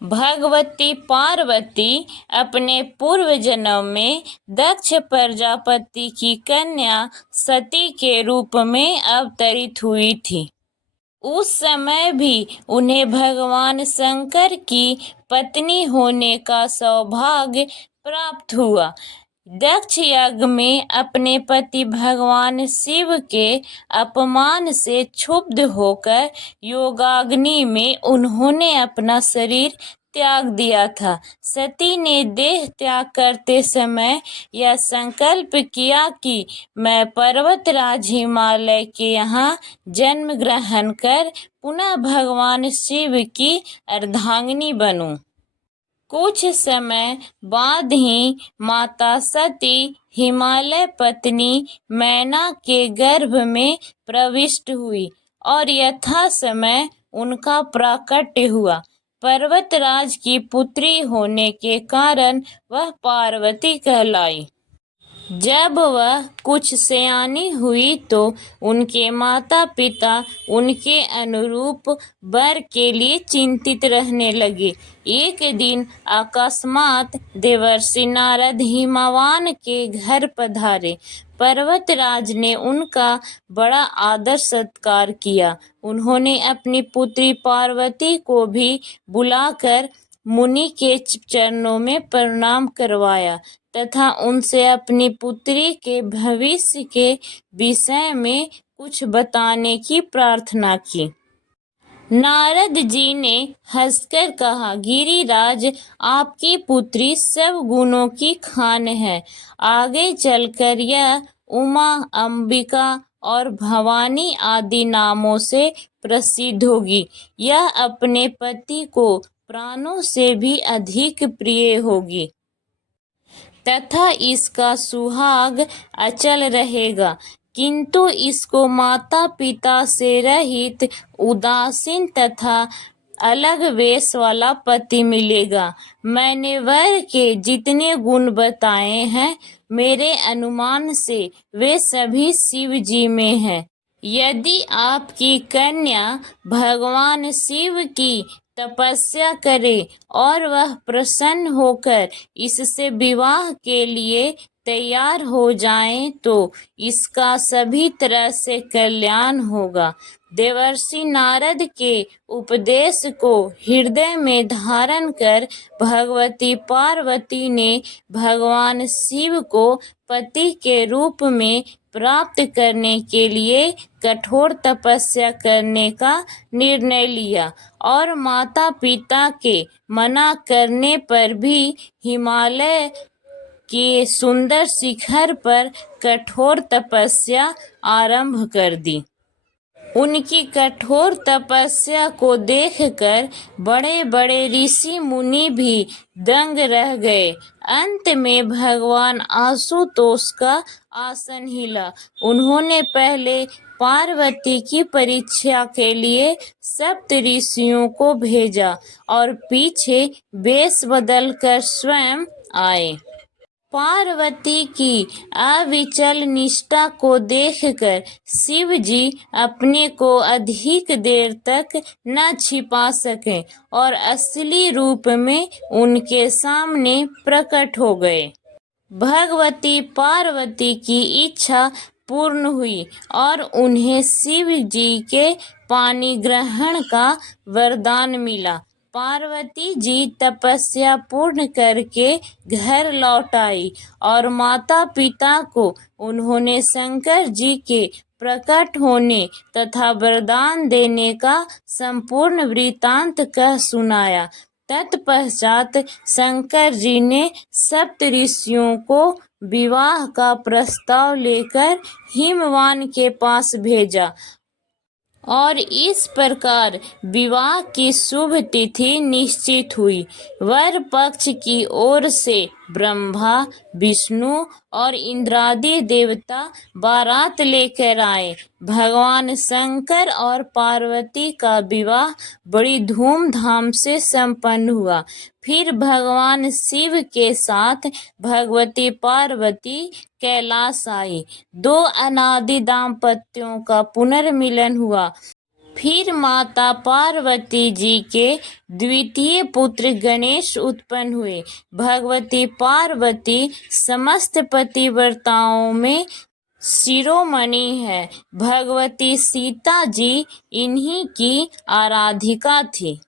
भगवती पार्वती अपने पूर्व जन्म में दक्ष प्रजापति की कन्या सती के रूप में अवतरित हुई थी। उस समय भी उन्हें भगवान शंकर की पत्नी होने का सौभाग्य प्राप्त हुआ। दक्ष यज्ञ में अपने पति भगवान शिव के अपमान से क्षुब्ध होकर योगाग्नि में उन्होंने अपना शरीर त्याग दिया था। सती ने देह त्याग करते समय यह संकल्प किया कि मैं पर्वतराज हिमालय के यहाँ जन्म ग्रहण कर पुनः भगवान शिव की अर्धांगिनी बनूं। कुछ समय बाद ही माता सती हिमालय पत्नी मैना के गर्भ में प्रविष्ट हुई और यथा समय उनका प्राकट्य हुआ। पर्वतराज की पुत्री होने के कारण वह पार्वती कहलाई। जब वह कुछ सयानी हुई तो उनके माता पिता उनके अनुरूप वर के लिए चिंतित रहने लगे। एक दिन अकस्मात देवर्षि नारद हिमवान के घर पधारे। पर्वतराज ने उनका बड़ा आदर सत्कार किया। उन्होंने अपनी पुत्री पार्वती को भी बुलाकर मुनि के चरणों में प्रणाम करवाया तथा उनसे अपनी पुत्री के भविष्य के विषय में कुछ बताने की प्रार्थना की। नारद जी ने हंसकर कहा, गिरिराज, आपकी पुत्री सब गुणों की खान है। आगे चलकर यह उमा, अंबिका और भवानी आदि नामों से प्रसिद्ध होगी। यह अपने पति को प्राणों से भी अधिक प्रिय होगी तथा इसका सुहाग अचल रहेगा, किंतु इसको माता पिता से रहित उदासीन तथा अलग वेश वाला पति मिलेगा। मैंने वर के जितने गुण बताए हैं, मेरे अनुमान से वे सभी शिव जी में हैं। यदि आपकी कन्या भगवान शिव की तपस्या करे और वह प्रसन्न होकर इससे विवाह के लिए तैयार हो जाएं तो इसका सभी तरह से कल्याण होगा। देवर्षि नारद के उपदेश को हृदय में धारण कर भगवती पार्वती ने भगवान शिव को पति के रूप में प्राप्त करने के लिए कठोर तपस्या करने का निर्णय लिया और माता पिता के मना करने पर भी हिमालय के सुंदर शिखर पर कठोर तपस्या आरंभ कर दी। उनकी कठोर तपस्या को देखकर बड़े बड़े ऋषि मुनि भी दंग रह गए। अंत में भगवान आशुतोष का आसन हिला। उन्होंने पहले पार्वती की परीक्षा के लिए सप्त ऋषियों को भेजा और पीछे वेश बदलकर स्वयं आए। पार्वती की अविचल निष्ठा को देखकर शिव जी अपने को अधिक देर तक न छिपा सके और असली रूप में उनके सामने प्रकट हो गए। भगवती पार्वती की इच्छा पूर्ण हुई और उन्हें शिव जी के पानी ग्रहण का वरदान मिला। पार्वती जी तपस्या पूर्ण करके घर लौट आई और माता पिता को उन्होंने शंकर जी के प्रकट होने तथा वरदान देने का संपूर्ण वृतांत कह सुनाया। तत्पश्चात शंकर जी ने सप्त ऋषियों को विवाह का प्रस्ताव लेकर हिमवान के पास भेजा और इस प्रकार विवाह की शुभ तिथि निश्चित हुई। वर पक्ष की ओर से ब्रह्मा, विष्णु और इंद्रादि देवता बारात लेकर आए। भगवान शंकर और पार्वती का विवाह बड़ी धूमधाम से संपन्न हुआ। फिर भगवान शिव के साथ भगवती पार्वती कैलाश आई। दो अनादि दाम्पत्यों का पुनर्मिलन हुआ। फिर माता पार्वती जी के द्वितीय पुत्र गणेश उत्पन्न हुए। भगवती पार्वती समस्त पतिव्रताओं में शिरोमणि है। भगवती सीता जी इन्हीं की आराधिका थी।